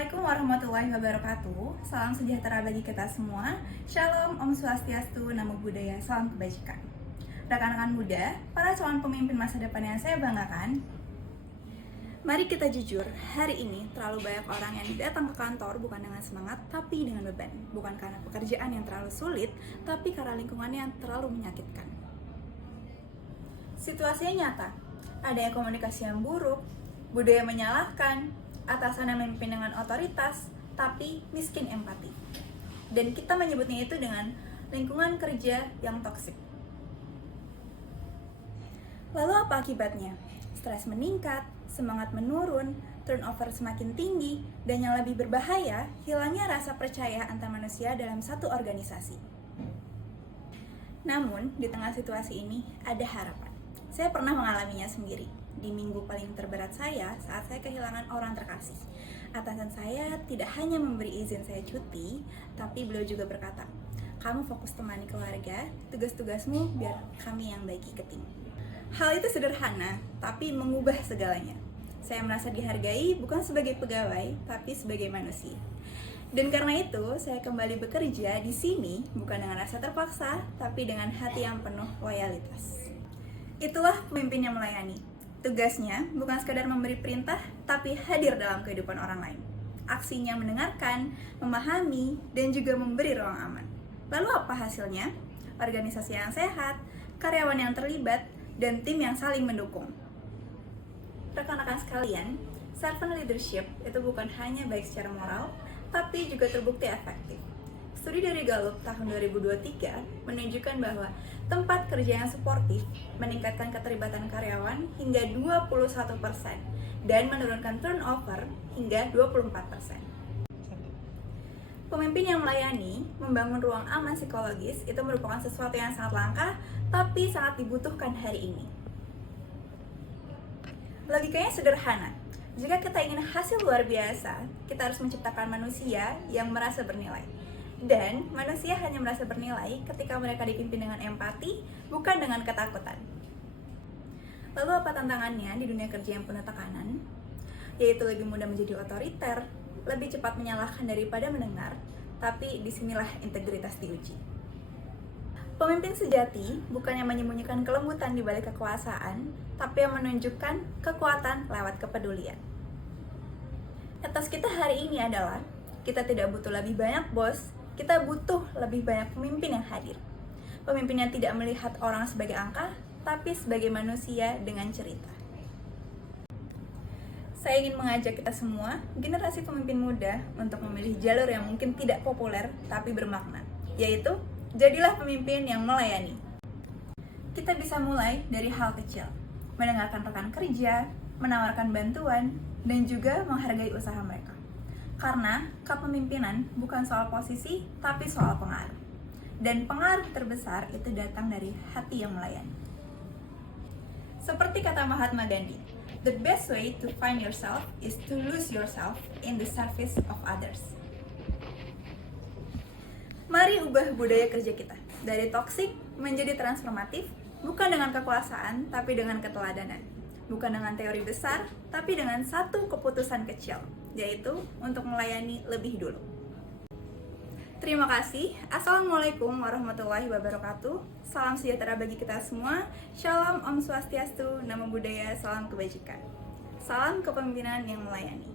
Assalamualaikum warahmatullahi wabarakatuh. Salam sejahtera bagi kita semua. Shalom, Om Swastiastu, Namo Buddhaya, salam kebajikan. Rekan-rekan muda, para calon pemimpin masa depan yang saya banggakan, mari kita jujur, hari ini terlalu banyak orang yang datang ke kantor bukan dengan semangat, tapi dengan beban. Bukan karena pekerjaan yang terlalu sulit, tapi karena lingkungannya yang terlalu menyakitkan. Situasinya nyata, ada yang komunikasi yang buruk, budaya menyalahkan, atasan yang memimpin dengan otoritas, tapi miskin empati. Dan kita menyebutnya itu dengan lingkungan kerja yang toksik. Lalu apa akibatnya? Stres meningkat, semangat menurun, turnover semakin tinggi, dan yang lebih berbahaya, hilangnya rasa percaya antar manusia dalam satu organisasi. Namun, di tengah situasi ini, ada harapan. Saya pernah mengalaminya sendiri. Di minggu paling terberat saya saat saya kehilangan orang terkasih. Atasan saya tidak hanya memberi izin saya cuti, tapi beliau juga berkata, "Kamu fokus temani keluarga, tugas-tugasmu biar kami yang bagi ke tim." Hal itu sederhana, tapi mengubah segalanya. Saya merasa dihargai bukan sebagai pegawai, tapi sebagai manusia. Dan karena itu, saya kembali bekerja di sini bukan dengan rasa terpaksa, tapi dengan hati yang penuh loyalitas. Itulah pemimpin yang melayani. Tugasnya bukan sekadar memberi perintah, tapi hadir dalam kehidupan orang lain. Aksinya mendengarkan, memahami, dan juga memberi ruang aman. Lalu apa hasilnya? Organisasi yang sehat, karyawan yang terlibat, dan tim yang saling mendukung. Rekan-rekan sekalian, servant leadership itu bukan hanya baik secara moral, tapi juga terbukti efektif. Studi dari Gallup tahun 2023 menunjukkan bahwa tempat kerja yang suportif meningkatkan keterlibatan karyawan hingga 21% dan menurunkan turnover hingga 24%. Pemimpin yang melayani, membangun ruang aman psikologis itu merupakan sesuatu yang sangat langka, tapi sangat dibutuhkan hari ini. Logikanya sederhana. Jika kita ingin hasil luar biasa, kita harus menciptakan manusia yang merasa bernilai. Dan manusia hanya merasa bernilai ketika mereka dipimpin dengan empati, bukan dengan ketakutan. Lalu apa tantangannya di dunia kerja yang penuh tekanan? Yaitu lebih mudah menjadi otoriter, lebih cepat menyalahkan daripada mendengar, tapi disinilah integritas diuji. Pemimpin sejati bukan yang menyembunyikan kelembutan di balik kekuasaan, tapi yang menunjukkan kekuatan lewat kepedulian. Etos kita hari ini adalah, kita tidak butuh lebih banyak bos, kita butuh lebih banyak pemimpin yang hadir. Pemimpin yang tidak melihat orang sebagai angka, tapi sebagai manusia dengan cerita. Saya ingin mengajak kita semua, generasi pemimpin muda, untuk memilih jalur yang mungkin tidak populer, tapi bermakna. Yaitu, jadilah pemimpin yang melayani. Kita bisa mulai dari hal kecil. Mendengarkan rekan kerja, menawarkan bantuan, dan juga menghargai usaha mereka. Karena kepemimpinan bukan soal posisi, tapi soal pengaruh. Dan pengaruh terbesar itu datang dari hati yang melayani. Seperti kata Mahatma Gandhi, the best way to find yourself is to lose yourself in the service of others. Mari ubah budaya kerja kita, dari toksik menjadi transformatif, bukan dengan kekuasaan, tapi dengan keteladanan. Bukan dengan teori besar, tapi dengan satu keputusan kecil, yaitu untuk melayani lebih dulu. Terima kasih. Assalamualaikum warahmatullahi wabarakatuh. Salam sejahtera bagi kita semua. Shalom, Om Swastiastu, Namo Buddhaya, salam kebajikan. Salam kepemimpinan yang melayani.